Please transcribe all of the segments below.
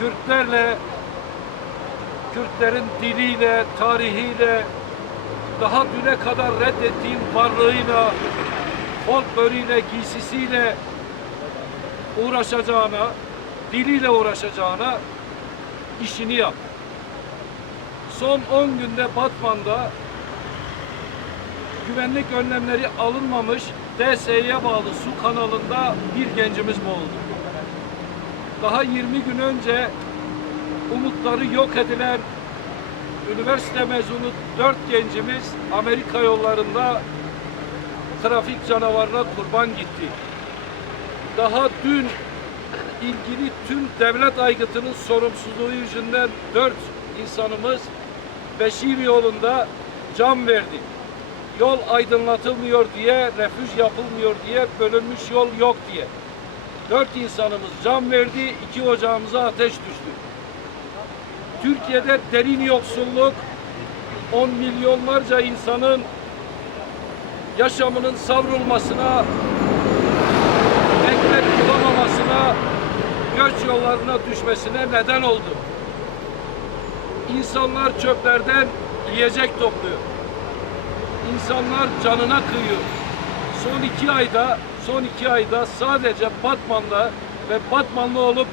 Kürtlerle, Kürtlerin diliyle, tarihiyle, daha düne kadar reddettiğin varlığıyla, folkloruyla, giysisiyle uğraşacağına, diliyle uğraşacağına işini yap. Son 10 günde Batman'da güvenlik önlemleri alınmamış DSE'ye bağlı su kanalında bir gencimiz boğuldu. Daha 20 gün önce umutları yok edilen üniversite mezunu 4 gencimiz Amerika yollarında trafik canavarına kurban gitti. Daha dün ilgili tüm devlet aygıtının sorumsuzluğu yüzünden 4 insanımız Beşir yolunda can verdi yol aydınlatılmıyor diye, refüj yapılmıyor diye, bölünmüş yol yok diye. Dört insanımız can verdi, iki ocağımıza ateş düştü. Türkiye'de derin yoksulluk, on milyonlarca insanın yaşamının savrulmasına, ekmek bulamamasına, göç yollarına düşmesine neden oldu. İnsanlar çöplerden yiyecek topluyor insanlar canına kıyıyor. Son iki ayda, son iki ayda sadece Batman'da ve Batmanlı olup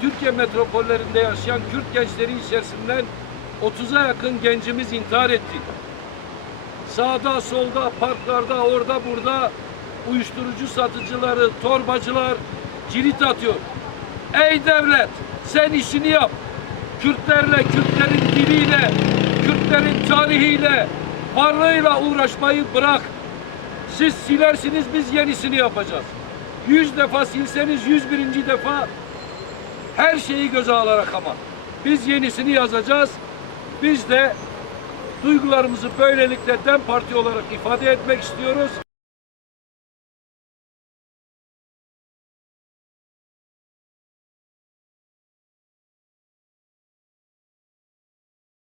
Türkiye metropollerinde yaşayan Kürt gençleri içerisinden 30'a yakın gencimiz intihar etti. Sağda, solda, parklarda, orada, burada uyuşturucu satıcıları, torbacılar cirit atıyor. Ey devlet, sen işini yap. Kürtlerle, Kürtlerin diliyle, Kürtlerin tarihiyle, varlığıyla uğraşmayı bırak. Siz silersiniz biz yenisini yapacağız. Yüz defa silseniz yüz birinci defa her şeyi göze alarak ama biz yenisini yazacağız. Biz de duygularımızı böylelikle DEM Parti olarak ifade etmek istiyoruz.